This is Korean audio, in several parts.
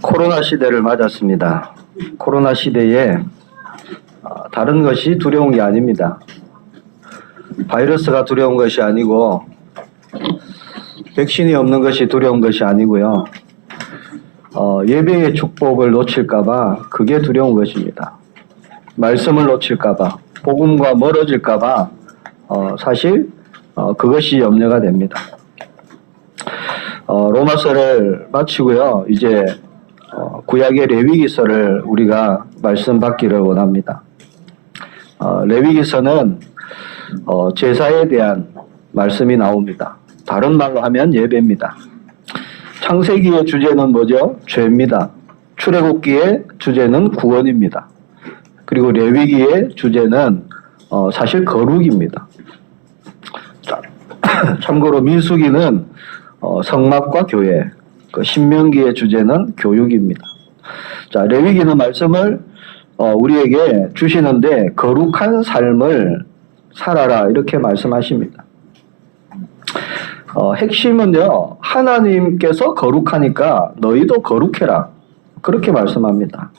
코로나 시대를 맞았습니다. 코로나 시대에 다른 것이 두려운 게 아닙니다. 바이러스가 두려운 것이 아니고 백신이 없는 것이 두려운 것이 아니고요. 예배의 축복을 놓칠까봐 그게 두려운 것입니다. 말씀을 놓칠까봐, 복음과 멀어질까봐 사실 그것이 염려가 됩니다. 로마서를 마치고요. 이제 구약의 레위기서를 우리가 말씀 받기를 원합니다. 레위기서는 제사에 대한 말씀이 나옵니다. 다른 말로 하면 예배입니다. 창세기의 주제는 뭐죠? 죄입니다. 출애굽기의 주제는 구원입니다. 그리고 레위기의 주제는 사실 거룩입니다. 참고로 민수기는 성막과 교회, 신명기의 주제는 교육입니다. 자, 레위기는 말씀을 우리에게 주시는데 거룩한 삶을 살아라 이렇게 말씀하십니다. 핵심은요, 하나님께서 거룩하니까 너희도 거룩해라 그렇게 말씀합니다.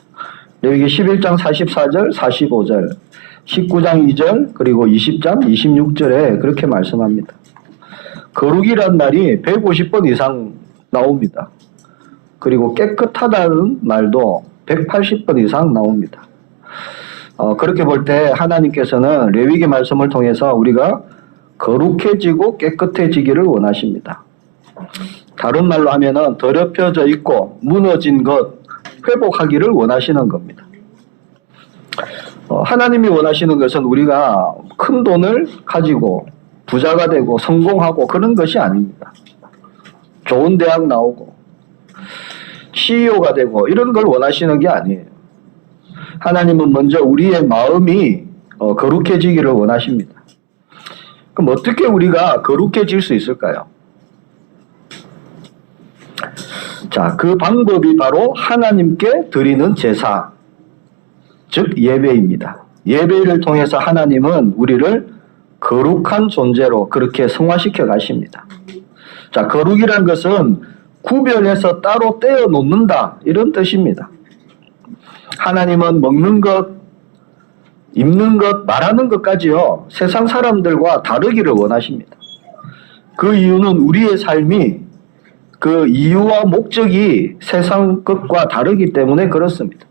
레위기 11장 44절, 45절, 19장 2절, 그리고 20장 26절에 그렇게 말씀합니다. 거룩이란 말이 150번 이상 나옵니다. 그리고 깨끗하다는 말도 180번 이상 나옵니다. 그렇게 볼 때 하나님께서는 레위기 말씀을 통해서 우리가 거룩해지고 깨끗해지기를 원하십니다. 다른 말로 하면은 더럽혀져 있고 무너진 것 회복하기를 원하시는 겁니다. 하나님이 원하시는 것은 우리가 큰 돈을 가지고 부자가 되고 성공하고 그런 것이 아닙니다. 좋은 대학 나오고 CEO가 되고 이런 걸 원하시는 게 아니에요. 하나님은 먼저 우리의 마음이 거룩해지기를 원하십니다. 그럼 어떻게 우리가 거룩해질 수 있을까요? 자, 그 방법이 바로 하나님께 드리는 제사, 즉 예배입니다. 예배를 통해서 하나님은 우리를 거룩한 존재로 그렇게 성화시켜 가십니다. 자, 거룩이란 것은 구별해서 따로 떼어 놓는다 이런 뜻입니다. 하나님은 먹는 것, 입는 것, 말하는 것까지요 세상 사람들과 다르기를 원하십니다. 그 이유는 우리의 삶이 그 이유와 목적이 세상 것과 다르기 때문에 그렇습니다.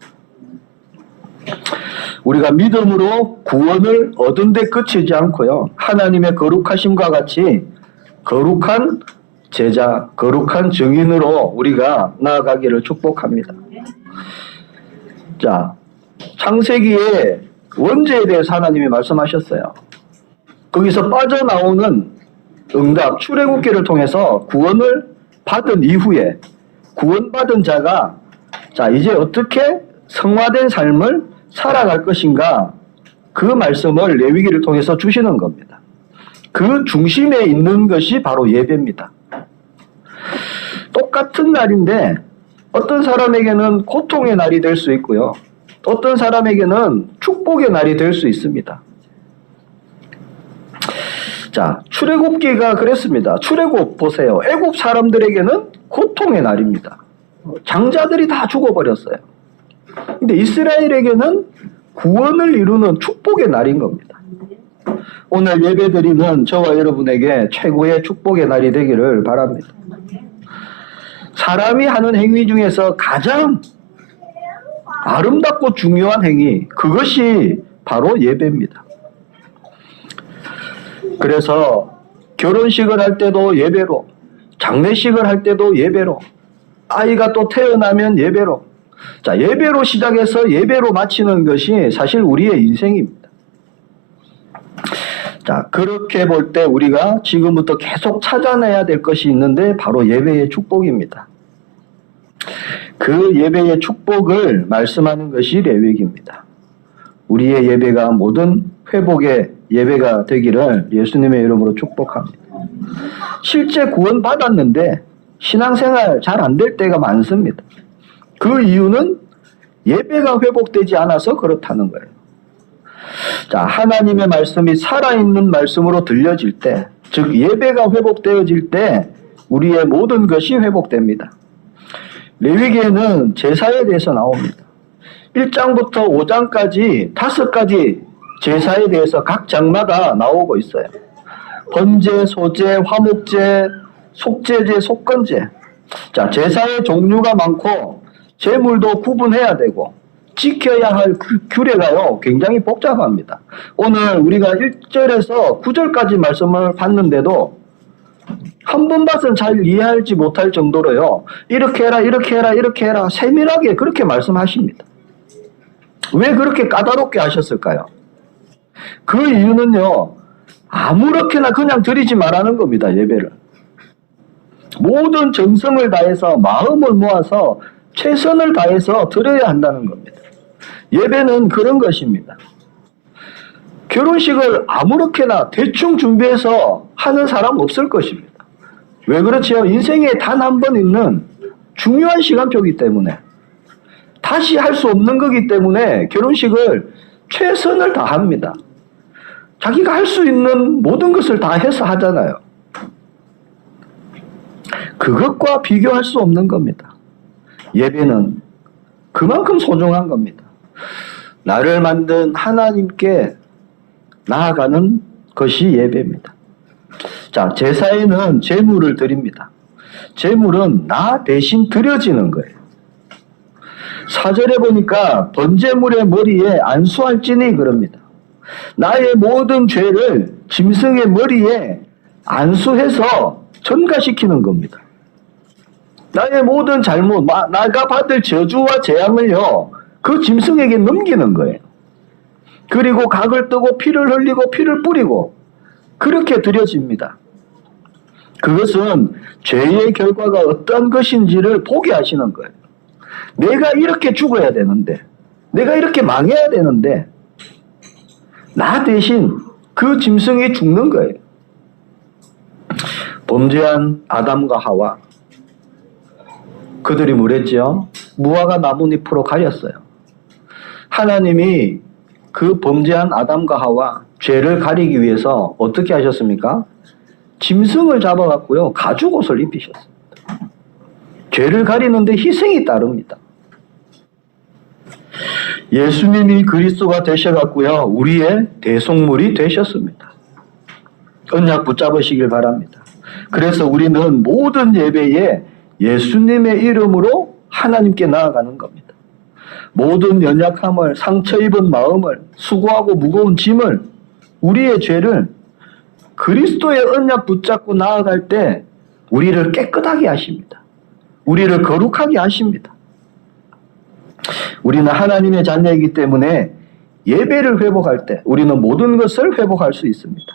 우리가 믿음으로 구원을 얻은 데 그치지 않고요. 하나님의 거룩하심과 같이 거룩한 제자, 거룩한 증인으로 우리가 나아가기를 축복합니다. 자, 창세기에 원죄에 대해서 하나님이 말씀하셨어요. 거기서 빠져나오는 응답, 출애굽기를 통해서 구원을 받은 이후에 구원받은 자가 자, 이제 어떻게 성화된 삶을 살아갈 것인가 그 말씀을 레위기를 통해서 주시는 겁니다. 그 중심에 있는 것이 바로 예배입니다. 똑같은 날인데 어떤 사람에게는 고통의 날이 될 수 있고요. 어떤 사람에게는 축복의 날이 될 수 있습니다. 자, 출애굽기가 그랬습니다. 출애굽 보세요. 애굽 사람들에게는 고통의 날입니다. 장자들이 다 죽어버렸어요. 근데 이스라엘에게는 구원을 이루는 축복의 날인 겁니다. 오늘 예배드리는 저와 여러분에게 최고의 축복의 날이 되기를 바랍니다. 사람이 하는 행위 중에서 가장 아름답고 중요한 행위, 그것이 바로 예배입니다. 그래서 결혼식을 할 때도 예배로, 장례식을 할 때도 예배로, 아이가 또 태어나면 예배로, 자, 예배로 시작해서 예배로 마치는 것이 사실 우리의 인생입니다. 자, 그렇게 볼 때 우리가 지금부터 계속 찾아내야 될 것이 있는데 바로 예배의 축복입니다. 그 예배의 축복을 말씀하는 것이 레위기입니다. 우리의 예배가 모든 회복의 예배가 되기를 예수님의 이름으로 축복합니다. 실제 구원받았는데 신앙생활 잘 안 될 때가 많습니다. 그 이유는 예배가 회복되지 않아서 그렇다는 거예요. 자, 하나님의 말씀이 살아있는 말씀으로 들려질 때, 즉 예배가 회복되어질 때 우리의 모든 것이 회복됩니다. 레위기에는 제사에 대해서 나옵니다. 1장부터 5장까지 5가지 제사에 대해서 각 장마다 나오고 있어요. 번제, 소제, 화목제, 속죄제, 속건제. 자, 제사의 종류가 많고 제물도 구분해야 되고 지켜야 할 규례가요 굉장히 복잡합니다. 오늘 우리가 1절에서 9절까지 말씀을 봤는데도 한 번 봐서는 잘 이해하지 못할 정도로요 이렇게 해라 이렇게 해라 이렇게 해라 세밀하게 그렇게 말씀하십니다. 왜 그렇게 까다롭게 하셨을까요? 그 이유는요 아무렇게나 그냥 드리지 말라는 겁니다. 예배를 모든 정성을 다해서 마음을 모아서 최선을 다해서 드려야 한다는 겁니다. 예배는 그런 것입니다. 결혼식을 아무렇게나 대충 준비해서 하는 사람 없을 것입니다. 왜 그렇지요? 인생에 단 한 번 있는 중요한 시간표이기 때문에 다시 할 수 없는 거기 때문에 결혼식을 최선을 다합니다. 자기가 할 수 있는 모든 것을 다 해서 하잖아요. 그것과 비교할 수 없는 겁니다. 예배는 그만큼 소중한 겁니다. 나를 만든 하나님께 나아가는 것이 예배입니다. 자, 제사에는 제물을 드립니다. 제물은 나 대신 드려지는 거예요. 4절에 보니까 번제물의 머리에 안수할지니 그럽니다. 나의 모든 죄를 짐승의 머리에 안수해서 전가시키는 겁니다. 나의 모든 잘못, 나가 받을 저주와 재앙을요 그 짐승에게 넘기는 거예요. 그리고 각을 뜨고 피를 흘리고 피를 뿌리고 그렇게 드려집니다. 그것은 죄의 결과가 어떤 것인지를 보게 하시는 거예요. 내가 이렇게 죽어야 되는데, 내가 이렇게 망해야 되는데 나 대신 그 짐승이 죽는 거예요. 범죄한 아담과 하와, 그들이 뭐랬죠? 무화과 나뭇잎으로 가렸어요. 하나님이 그 범죄한 아담과 하와 죄를 가리기 위해서 어떻게 하셨습니까? 짐승을 잡아갖고요 가죽옷을 입히셨습니다. 죄를 가리는데 희생이 따릅니다. 예수님이 그리스도가 되셔갖고요 우리의 대속물이 되셨습니다. 언약 붙잡으시길 바랍니다. 그래서 우리는 모든 예배에 예수님의 이름으로 하나님께 나아가는 겁니다. 모든 연약함을, 상처 입은 마음을, 수고하고 무거운 짐을, 우리의 죄를 그리스도의 언약 붙잡고 나아갈 때 우리를 깨끗하게 하십니다. 우리를 거룩하게 하십니다. 우리는 하나님의 자녀이기 때문에 예배를 회복할 때 우리는 모든 것을 회복할 수 있습니다.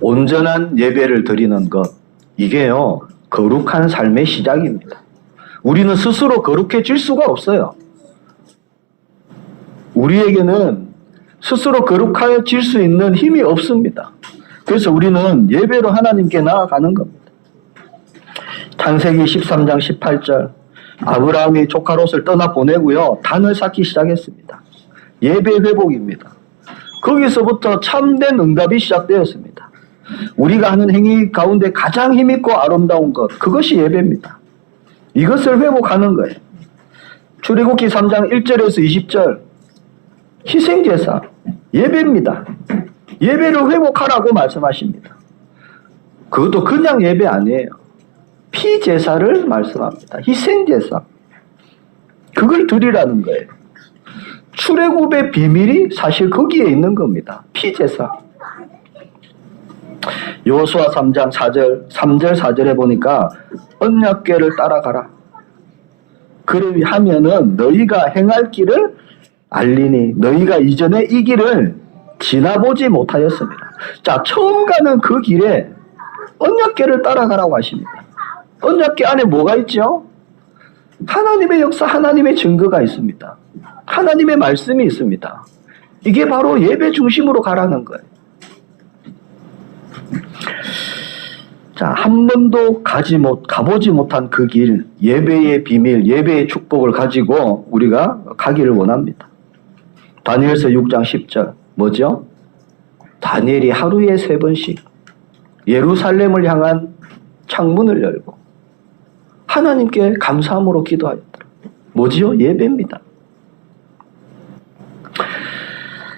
온전한 예배를 드리는 것, 이게요 거룩한 삶의 시작입니다. 우리는 스스로 거룩해질 수가 없어요. 우리에게는 스스로 거룩해질 수 있는 힘이 없습니다. 그래서 우리는 예배로 하나님께 나아가는 겁니다. 창세기 13장 18절 아브라함이 조카 롯을 떠나 보내고요 단을 쌓기 시작했습니다. 예배 회복입니다. 거기서부터 참된 응답이 시작되었습니다. 우리가 하는 행위 가운데 가장 힘있고 아름다운 것, 그것이 예배입니다. 이것을 회복하는 거예요. 출애굽기 3장 1절에서 20절 희생제사, 예배입니다. 예배를 회복하라고 말씀하십니다. 그것도 그냥 예배 아니에요. 피제사를 말씀합니다. 희생제사. 그걸 드리라는 거예요. 출애굽의 비밀이 사실 거기에 있는 겁니다. 피제사. 여호수아 3장 4절, 3절 4절에 보니까 언약궤를 따라가라. 그를 하면은 너희가 행할 길을 알리니 너희가 이전에 이 길을 지나보지 못하였습니다. 자, 처음 가는 그 길에 언약궤를 따라가라고 하십니다. 언약궤 안에 뭐가 있죠? 하나님의 역사, 하나님의 증거가 있습니다. 하나님의 말씀이 있습니다. 이게 바로 예배 중심으로 가라는 거예요. 자, 한 번도 가보지 못한 그 길, 예배의 비밀, 예배의 축복을 가지고 우리가 가기를 원합니다. 다니엘서 6장 10절 뭐죠? 다니엘이 하루에 3번씩 예루살렘을 향한 창문을 열고 하나님께 감사함으로 기도하였더라. 뭐지요? 예배입니다.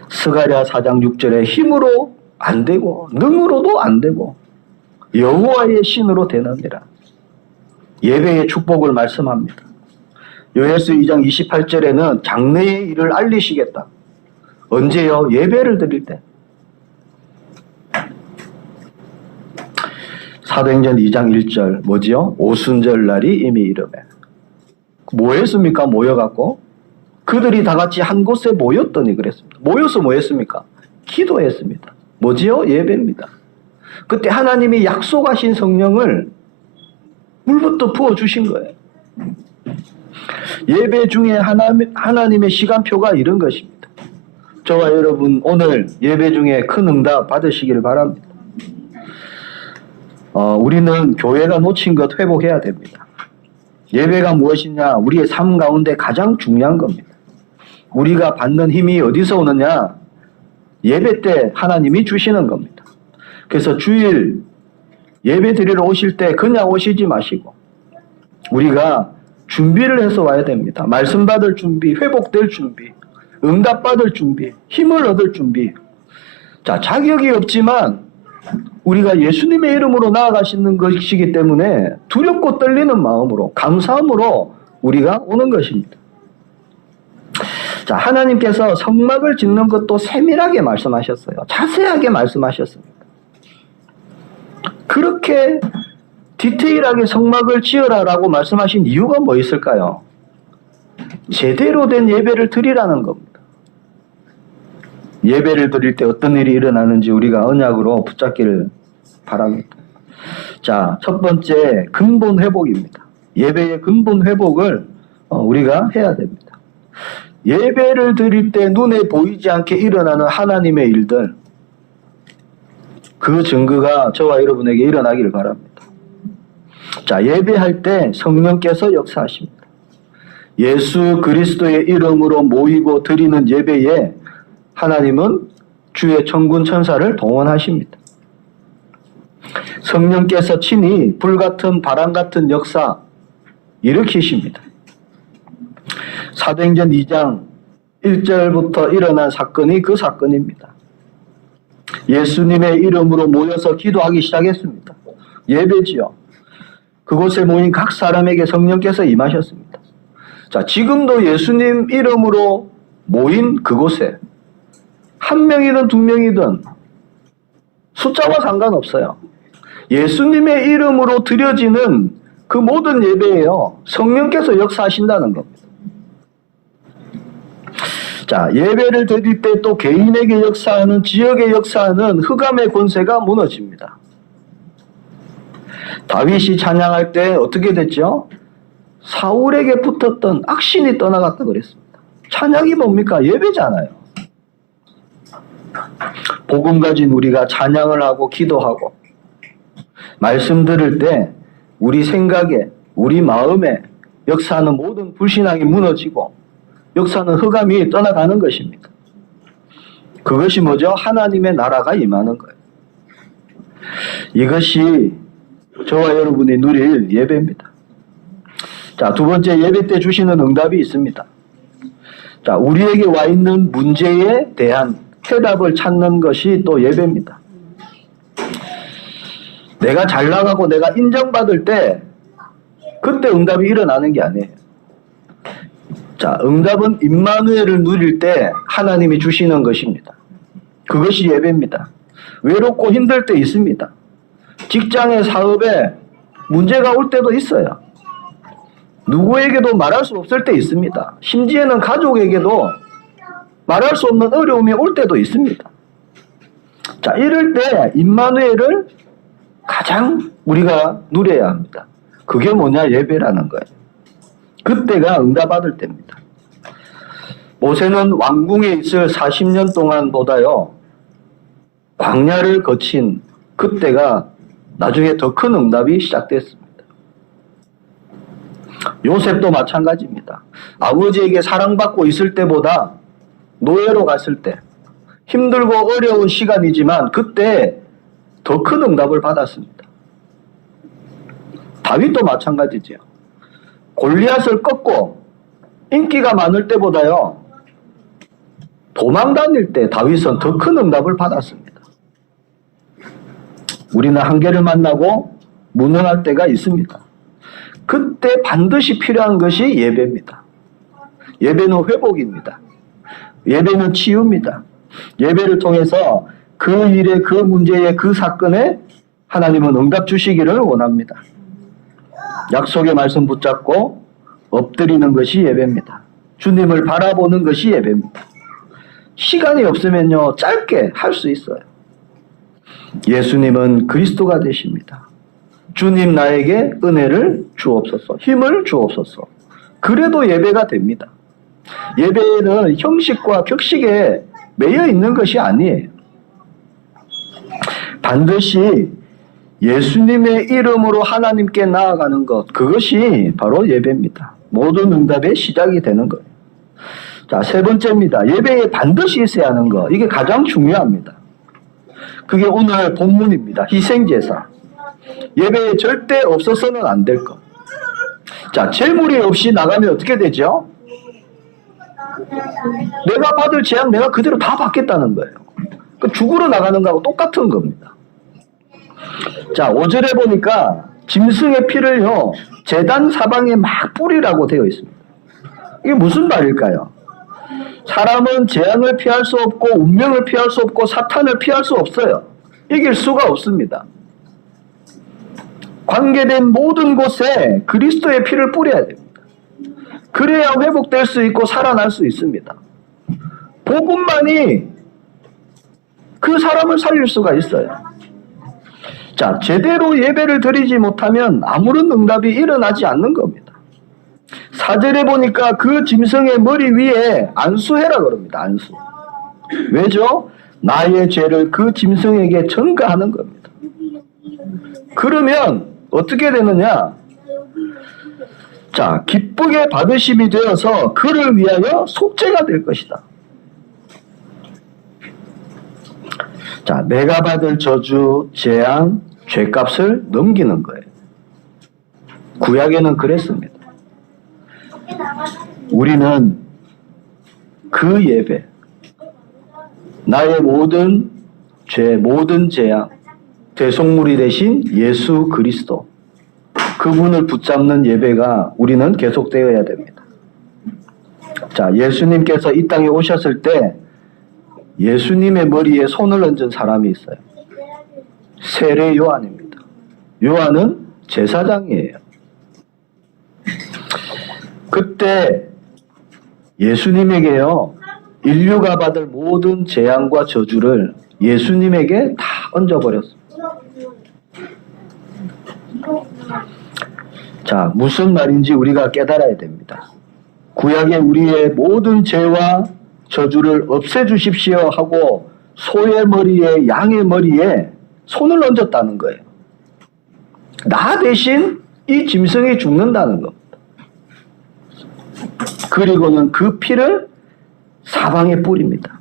스가랴 4장 6절에 힘으로 안 되고 능으로도 안 되고 여호와의 신으로 되느니라. 예배의 축복을 말씀합니다. 요엘서 2장 28절에는 장래의 일을 알리시겠다. 언제요? 예배를 드릴 때. 사도행전 2장 1절 뭐지요? 오순절 날이 이미 이르매. 뭐 했습니까? 모여갖고 그들이 다 같이 한 곳에 모였더니 그랬습니다. 모여서 뭐 했습니까? 기도했습니다. 뭐지요? 예배입니다. 그때 하나님이 약속하신 성령을 물부터 부어주신 거예요. 예배 중에 하나님의 시간표가 이런 것입니다. 저와 여러분 오늘 예배 중에 큰 응답 받으시기를 바랍니다. 우리는 교회가 놓친 것 회복해야 됩니다. 예배가 무엇이냐? 우리의 삶 가운데 가장 중요한 겁니다. 우리가 받는 힘이 어디서 오느냐? 예배 때 하나님이 주시는 겁니다. 그래서 주일 예배 드리러 오실 때 그냥 오시지 마시고 우리가 준비를 해서 와야 됩니다. 말씀 받을 준비, 회복될 준비, 응답 받을 준비, 힘을 얻을 준비. 자, 자격이 없지만 우리가 예수님의 이름으로 나아가시는 것이기 때문에 두렵고 떨리는 마음으로 감사함으로 우리가 오는 것입니다. 자, 하나님께서 성막을 짓는 것도 세밀하게 말씀하셨어요. 자세하게 말씀하셨습니다. 그렇게 디테일하게 성막을 지으라라고 말씀하신 이유가 뭐 있을까요? 제대로 된 예배를 드리라는 겁니다. 예배를 드릴 때 어떤 일이 일어나는지 우리가 언약으로 붙잡기를 바랍니다. 자, 첫 번째 근본 회복입니다. 예배의 근본 회복을 우리가 해야 됩니다. 예배를 드릴 때 눈에 보이지 않게 일어나는 하나님의 일들, 그 증거가 저와 여러분에게 일어나기를 바랍니다. 자, 예배할 때 성령께서 역사하십니다. 예수 그리스도의 이름으로 모이고 드리는 예배에 하나님은 주의 천군 천사를 동원하십니다. 성령께서 친히 불같은 바람 같은 역사 일으키십니다. 사도행전 2장 1절부터 일어난 사건이 그 사건입니다. 예수님의 이름으로 모여서 기도하기 시작했습니다. 예배지요. 그곳에 모인 각 사람에게 성령께서 임하셨습니다. 자, 지금도 예수님 이름으로 모인 그곳에 한 명이든 두 명이든 숫자와 상관없어요. 예수님의 이름으로 드려지는 그 모든 예배예요. 성령께서 역사하신다는 겁니다. 자, 예배를 드릴 때 또 개인에게 역사하는, 지역에 역사하는 흑암의 권세가 무너집니다. 다윗이 찬양할 때 어떻게 됐죠? 사울에게 붙었던 악신이 떠나갔다 그랬습니다. 찬양이 뭡니까? 예배잖아요. 복음 가진 우리가 찬양을 하고 기도하고 말씀 들을 때 우리 생각에, 우리 마음에 역사하는 모든 불신앙이 무너지고 역사는 흑암이 떠나가는 것입니다. 그것이 뭐죠? 하나님의 나라가 임하는 거예요. 이것이 저와 여러분이 누릴 예배입니다. 자, 두 번째, 예배 때 주시는 응답이 있습니다. 자, 우리에게 와 있는 문제에 대한 해답을 찾는 것이 또 예배입니다. 내가 잘 나가고 내가 인정받을 때 그때 응답이 일어나는 게 아니에요. 자, 응답은 임마누엘을 누릴 때 하나님이 주시는 것입니다. 그것이 예배입니다. 외롭고 힘들 때 있습니다. 직장의 사업에 문제가 올 때도 있어요. 누구에게도 말할 수 없을 때 있습니다. 심지어는 가족에게도 말할 수 없는 어려움이 올 때도 있습니다. 자, 이럴 때 임마누엘을 가장 우리가 누려야 합니다. 그게 뭐냐? 예배라는 거예요. 그때가 응답받을 때입니다. 모세는 왕궁에 있을 40년 동안보다요 광야를 거친 그때가 나중에 더 큰 응답이 시작됐습니다. 요셉도 마찬가지입니다. 아버지에게 사랑받고 있을 때보다 노예로 갔을 때 힘들고 어려운 시간이지만 그때 더 큰 응답을 받았습니다. 다윗도 마찬가지죠. 골리앗을 꺾고 인기가 많을 때보다요, 도망 다닐 때 다윗은 더 큰 응답을 받았습니다. 우리는 한계를 만나고 무능할 때가 있습니다. 그때 반드시 필요한 것이 예배입니다. 예배는 회복입니다. 예배는 치유입니다. 예배를 통해서 그 일에, 그 문제에, 그 사건에 하나님은 응답 주시기를 원합니다. 약속의 말씀 붙잡고 엎드리는 것이 예배입니다. 주님을 바라보는 것이 예배입니다. 시간이 없으면요, 짧게 할 수 있어요. 예수님은 그리스도가 되십니다. 주님 나에게 은혜를 주옵소서, 힘을 주옵소서. 그래도 예배가 됩니다. 예배는 형식과 격식에 매여 있는 것이 아니에요. 반드시 예수님의 이름으로 하나님께 나아가는 것, 그것이 바로 예배입니다. 모든 응답의 시작이 되는 거예요. 자, 세 번째입니다. 예배에 반드시 있어야 하는 것. 이게 가장 중요합니다. 그게 오늘 본문입니다. 희생제사. 예배에 절대 없어서는 안 될 것. 자, 재물이 없이 나가면 어떻게 되죠? 내가 받을 재앙 내가 그대로 다 받겠다는 거예요. 그 죽으러 나가는 거하고 똑같은 겁니다. 자, 5절에 보니까 짐승의 피를요, 제단 사방에 막 뿌리라고 되어 있습니다. 이게 무슨 말일까요? 사람은 재앙을 피할 수 없고 운명을 피할 수 없고 사탄을 피할 수 없어요. 이길 수가 없습니다. 관계된 모든 곳에 그리스도의 피를 뿌려야 됩니다. 그래야 회복될 수 있고 살아날 수 있습니다. 복음만이 그 사람을 살릴 수가 있어요. 자, 제대로 예배를 드리지 못하면 아무런 응답이 일어나지 않는 겁니다. 4절에 보니까 그 짐승의 머리 위에 안수해라 그럽니다. 안수. 왜죠? 나의 죄를 그 짐승에게 전가하는 겁니다. 그러면 어떻게 되느냐? 자, 기쁘게 받으심이 되어서 그를 위하여 속죄가 될 것이다. 자, 내가 받을 저주, 재앙, 죄값을 넘기는 거예요. 구약에는 그랬습니다. 우리는 그 예배, 나의 모든 죄, 모든 재앙, 대속물이 되신 예수 그리스도, 그분을 붙잡는 예배가 우리는 계속되어야 됩니다. 자, 예수님께서 이 땅에 오셨을 때 예수님의 머리에 손을 얹은 사람이 있어요. 세례 요한입니다. 요한은 제사장이에요. 그때 예수님에게요, 인류가 받을 모든 재앙과 저주를 예수님에게 다 얹어버렸습니다. 자, 무슨 말인지 우리가 깨달아야 됩니다. 구약에 우리의 모든 죄와 저주를 없애주십시오 하고 소의 머리에, 양의 머리에 손을 얹었다는 거예요. 나 대신 이 짐승이 죽는다는 겁니다. 그리고는 그 피를 사방에 뿌립니다.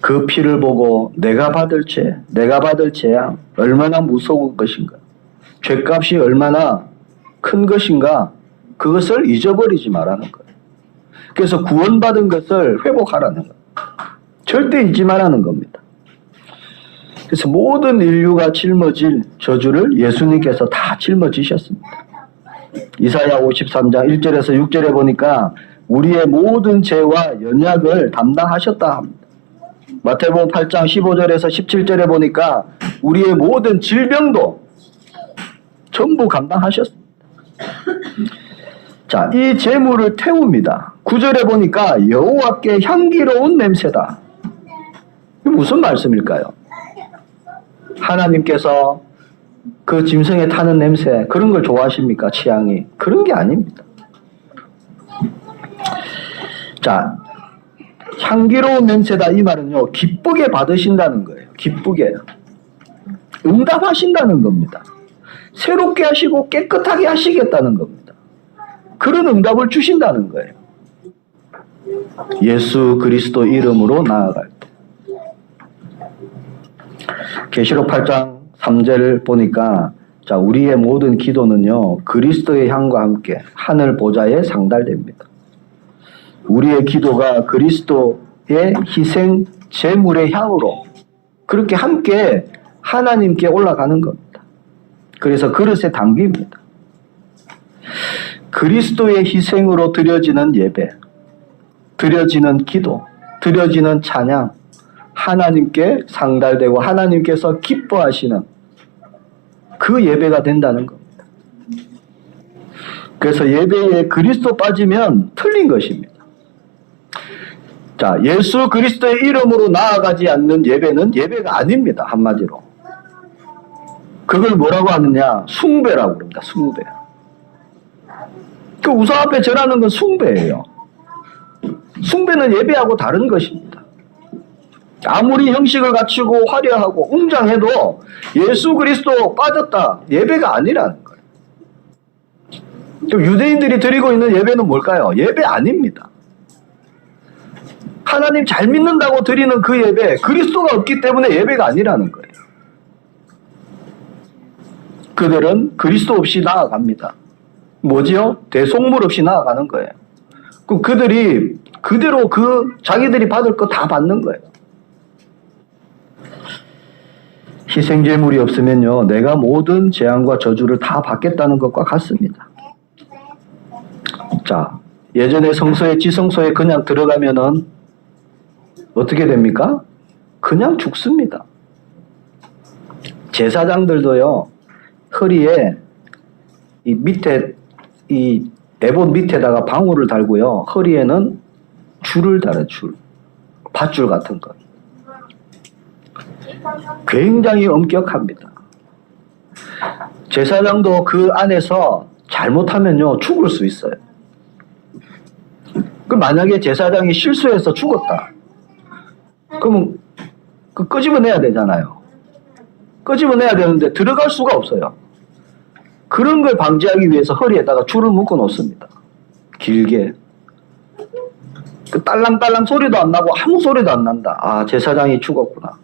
그 피를 보고 내가 받을 죄, 내가 받을 재앙 얼마나 무서운 것인가, 죄값이 얼마나 큰 것인가, 그것을 잊어버리지 말라는 거예요. 그래서 구원받은 것을 회복하라는 거예요. 절대 잊지 말라는 겁니다. 그래서 모든 인류가 짊어질 저주를 예수님께서 다 짊어지셨습니다. 이사야 53장 1절에서 6절에 보니까 우리의 모든 죄와 연약을 담당하셨다 합니다. 마태복음 8장 15절에서 17절에 보니까 우리의 모든 질병도 전부 감당하셨습니다. 자, 이 재물을 태웁니다. 9절에 보니까 여호와께 향기로운 냄새다. 이게 무슨 말씀일까요? 하나님께서 그 짐승에 타는 냄새, 그런 걸 좋아하십니까? 취향이. 그런 게 아닙니다. 자, 향기로운 냄새다, 이 말은요, 기쁘게 받으신다는 거예요. 기쁘게. 응답하신다는 겁니다. 새롭게 하시고 깨끗하게 하시겠다는 겁니다. 그런 응답을 주신다는 거예요. 예수 그리스도 이름으로 나아갈 때. 계시록 8장 3절을 보니까 자, 우리의 모든 기도는요, 그리스도의 향과 함께 하늘 보좌에 상달됩니다. 우리의 기도가 그리스도의 희생 제물의 향으로 그렇게 함께 하나님께 올라가는 겁니다. 그래서 그릇에 담깁니다. 그리스도의 희생으로 드려지는 예배, 드려지는 기도, 드려지는 찬양, 하나님께 상달되고 하나님께서 기뻐하시는 그 예배가 된다는 겁니다. 그래서 예배에 그리스도 빠지면 틀린 것입니다. 자, 예수 그리스도의 이름으로 나아가지 않는 예배는 예배가 아닙니다. 한마디로. 그걸 뭐라고 하느냐? 숭배라고 그럽니다. 숭배. 그 우상 앞에 절하는 건 숭배예요. 숭배는 예배하고 다른 것입니다. 아무리 형식을 갖추고 화려하고 웅장해도 예수 그리스도 빠졌다. 예배가 아니라는 거예요. 또 유대인들이 드리고 있는 예배는 뭘까요? 예배 아닙니다. 하나님 잘 믿는다고 드리는 그 예배, 그리스도가 없기 때문에 예배가 아니라는 거예요. 그들은 그리스도 없이 나아갑니다. 뭐지요? 대속물 없이 나아가는 거예요. 그럼 그들이 그대로 자기들이 받을 거 다 받는 거예요. 희생제물이 없으면요, 내가 모든 재앙과 저주를 다 받겠다는 것과 같습니다. 자, 예전에 성소에, 지성소에 그냥 들어가면은 어떻게 됩니까? 그냥 죽습니다. 제사장들도요, 허리에 이 밑에, 이 에봇 밑에다가 방울을 달고요, 허리에는 줄을 달아요, 줄. 밧줄 같은 것. 굉장히 엄격합니다. 제사장도 그 안에서 잘못하면요, 죽을 수 있어요. 그 만약에 제사장이 실수해서 죽었다. 그러면 끄집어내야 되잖아요. 끄집어내야 되는데 들어갈 수가 없어요. 그런 걸 방지하기 위해서 허리에다가 줄을 묶어 놓습니다. 길게. 그 딸랑딸랑 소리도 안 나고 아무 소리도 안 난다. 아, 제사장이 죽었구나.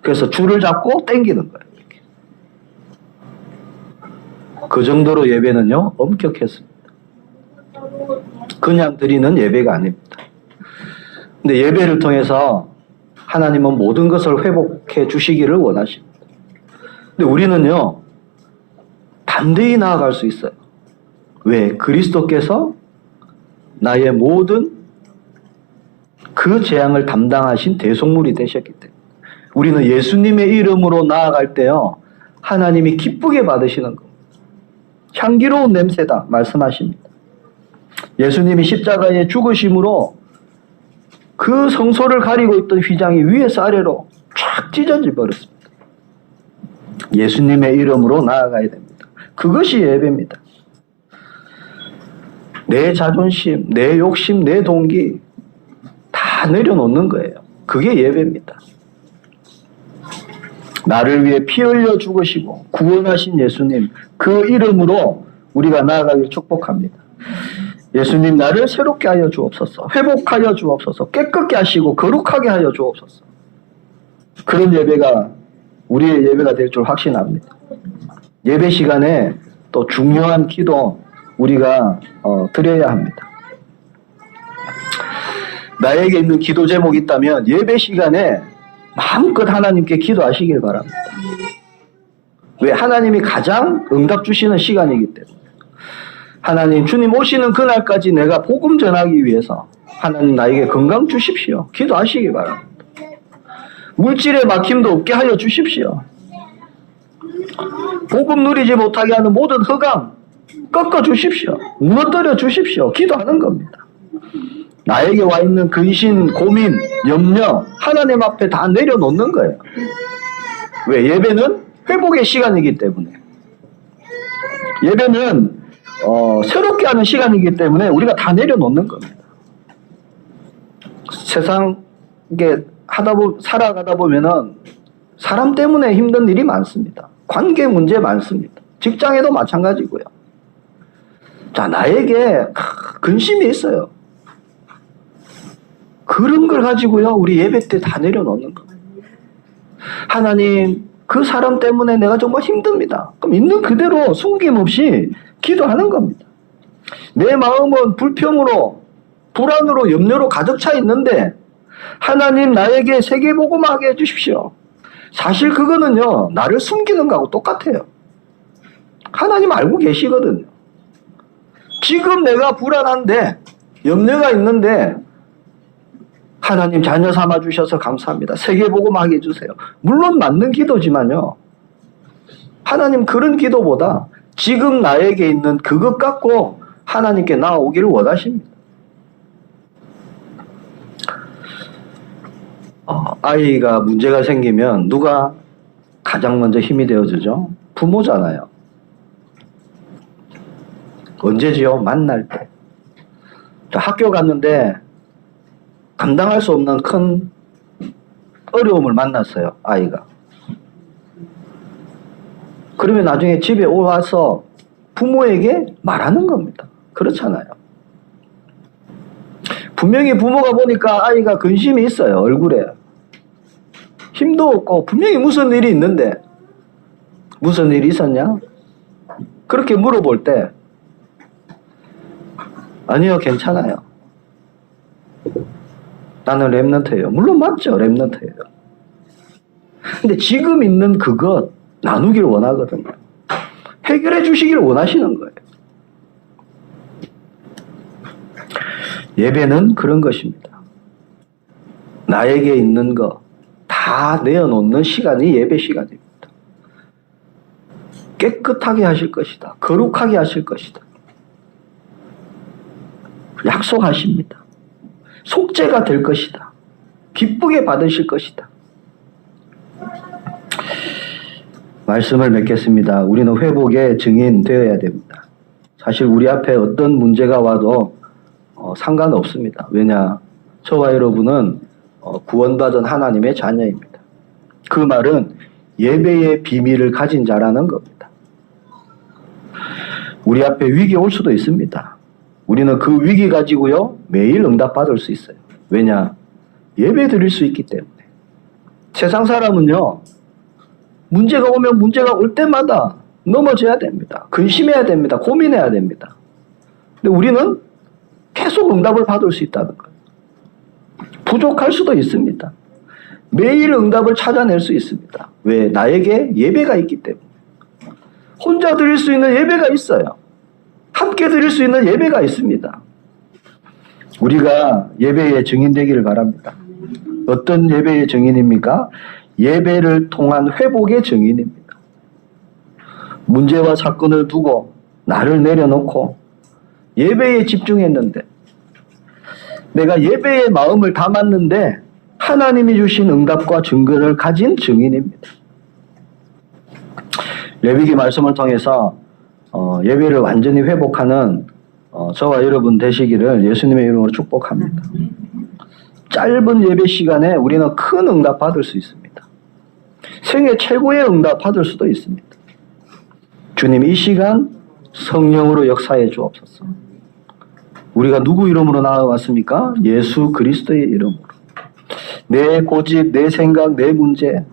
그래서 줄을 잡고 당기는 거예요. 이렇게. 그 정도로 예배는요, 엄격했습니다. 그냥 드리는 예배가 아닙니다. 근데 예배를 통해서 하나님은 모든 것을 회복해 주시기를 원하십니다. 근데 우리는요, 담대히 나아갈 수 있어요. 왜? 그리스도께서 나의 모든 그 재앙을 담당하신 대속물이 되셨기 때문에. 우리는 예수님의 이름으로 나아갈 때요, 하나님이 기쁘게 받으시는 겁니다. 향기로운 냄새다 말씀하십니다. 예수님이 십자가에 죽으심으로 그 성소를 가리고 있던 휘장이 위에서 아래로 쫙 찢어져 버렸습니다. 예수님의 이름으로 나아가야 됩니다. 그것이 예배입니다. 내 자존심, 내 욕심, 내 동기 다 내려놓는 거예요. 그게 예배입니다. 나를 위해 피 흘려 죽으시고 구원하신 예수님, 그 이름으로 우리가 나아가길 축복합니다. 예수님, 나를 새롭게 하여 주옵소서, 회복하여 주옵소서, 깨끗게 하시고 거룩하게 하여 주옵소서. 그런 예배가 우리의 예배가 될 줄 확신합니다. 예배 시간에 또 중요한 기도 우리가 드려야 합니다. 나에게 있는 기도 제목이 있다면 예배 시간에 마음껏 하나님께 기도하시길 바랍니다. 왜? 하나님이 가장 응답 주시는 시간이기 때문에. 하나님, 주님 오시는 그날까지 내가 복음 전하기 위해서 하나님 나에게 건강 주십시오. 기도하시기 바랍니다. 물질의 막힘도 없게 하여 주십시오. 복음 누리지 못하게 하는 모든 허감 꺾어 주십시오. 무너뜨려 주십시오. 기도하는 겁니다. 나에게 와 있는 근심, 고민, 염려 하나님 앞에 다 내려놓는 거예요. 왜? 예배는 회복의 시간이기 때문에. 예배는 새롭게 하는 시간이기 때문에 우리가 다 내려놓는 겁니다. 세상 이게 살아가다 보면은 사람 때문에 힘든 일이 많습니다. 관계 문제 많습니다. 직장에도 마찬가지고요. 자, 나에게 근심이 있어요. 그런 걸 가지고요, 우리 예배 때 다 내려놓는 겁니다. 하나님, 그 사람 때문에 내가 정말 힘듭니다. 그럼 있는 그대로 숨김없이 기도하는 겁니다. 내 마음은 불평으로, 불안으로, 염려로 가득 차 있는데 하나님 나에게 세계복음하게 해주십시오. 사실 그거는요, 나를 숨기는 거하고 똑같아요. 하나님 알고 계시거든요. 지금 내가 불안한데, 염려가 있는데 하나님 자녀 삼아 주셔서 감사합니다. 세계복음하게 해주세요. 물론 맞는 기도지만요, 하나님 그런 기도보다 지금 나에게 있는 그것 갖고 하나님께 나오기를 원하십니다. 아이가 문제가 생기면 누가 가장 먼저 힘이 되어주죠? 부모잖아요. 언제지요? 만날 때. 학교 갔는데 감당할 수 없는 큰 어려움을 만났어요, 아이가. 그러면 나중에 집에 와서 부모에게 말하는 겁니다. 그렇잖아요. 분명히 부모가 보니까 아이가 근심이 있어요, 얼굴에. 힘도 없고 분명히 무슨 일이 있는데 무슨 일이 있었냐? 그렇게 물어볼 때 아니요, 괜찮아요. 나는 랩런트예요. 물론 맞죠, 랩런트예요. 근데 지금 있는 그것 나누길 원하거든요. 해결해 주시길 원하시는 거예요. 예배는 그런 것입니다. 나에게 있는 거 다 내어놓는 시간이 예배 시간입니다. 깨끗하게 하실 것이다. 거룩하게 하실 것이다. 약속하십니다. 속죄가 될 것이다. 기쁘게 받으실 것이다. 말씀을 맺겠습니다. 우리는 회복의 증인 되어야 됩니다. 사실 우리 앞에 어떤 문제가 와도 상관없습니다. 왜냐? 저와 여러분은 구원받은 하나님의 자녀입니다. 그 말은 예배의 비밀을 가진 자라는 겁니다. 우리 앞에 위기 올 수도 있습니다. 우리는 그 위기 가지고요, 매일 응답받을 수 있어요. 왜냐? 예배 드릴 수 있기 때문에. 세상 사람은요, 문제가 오면 문제가 올 때마다 넘어져야 됩니다. 근심해야 됩니다. 고민해야 됩니다. 근데 우리는 계속 응답을 받을 수 있다는 거예요. 부족할 수도 있습니다. 매일 응답을 찾아낼 수 있습니다. 왜? 나에게 예배가 있기 때문에. 혼자 드릴 수 있는 예배가 있어요. 함께 드릴 수 있는 예배가 있습니다. 우리가 예배의 증인 되기를 바랍니다. 어떤 예배의 증인입니까? 예배를 통한 회복의 증인입니다. 문제와 사건을 두고 나를 내려놓고 예배에 집중했는데, 내가 예배의 마음을 담았는데 하나님이 주신 응답과 증거를 가진 증인입니다. 레위기 말씀을 통해서 예배를 완전히 회복하는 저와 여러분 되시기를 예수님의 이름으로 축복합니다. 짧은 예배 시간에 우리는 큰 응답 받을 수 있습니다. 생애 최고의 응답 받을 수도 있습니다. 주님, 이 시간 성령으로 역사해 주옵소서. 우리가 누구 이름으로 나아왔습니까? 예수 그리스도의 이름으로. 내 고집, 내 생각, 내 문제,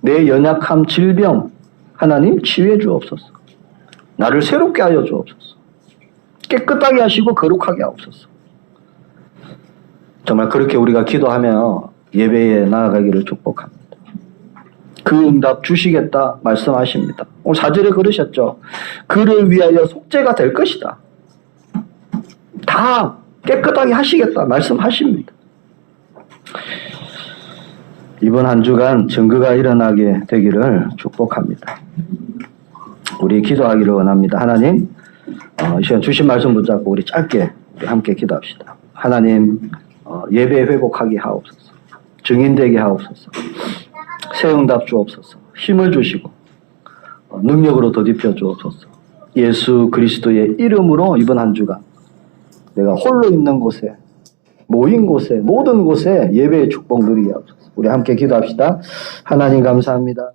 내 연약함, 질병, 하나님 치유해 주옵소서. 나를 새롭게 하여 주옵소서. 깨끗하게 하시고 거룩하게 하옵소서. 정말 그렇게 우리가 기도하며 예배에 나아가기를 축복합니다. 그 응답 주시겠다 말씀하십니다. 오늘 4절에 그러셨죠. 그를 위하여 속죄가 될 것이다. 다 깨끗하게 하시겠다 말씀하십니다. 이번 한 주간 증거가 일어나게 되기를 축복합니다. 우리 기도하기를 원합니다. 하나님, 이 시간 주신 말씀 붙잡고 우리 짧게 우리 함께 기도합시다. 하나님, 예배 회복하게 하옵소서. 증인되게 하옵소서. 새 응답 주옵소서. 힘을 주시고 능력으로 더딥혀 주옵소서. 예수 그리스도의 이름으로 이번 한 주간 내가 홀로 있는 곳에, 모인 곳에, 모든 곳에 예배의 축복 누리게 하옵소서. 우리 함께 기도합시다. 하나님 감사합니다.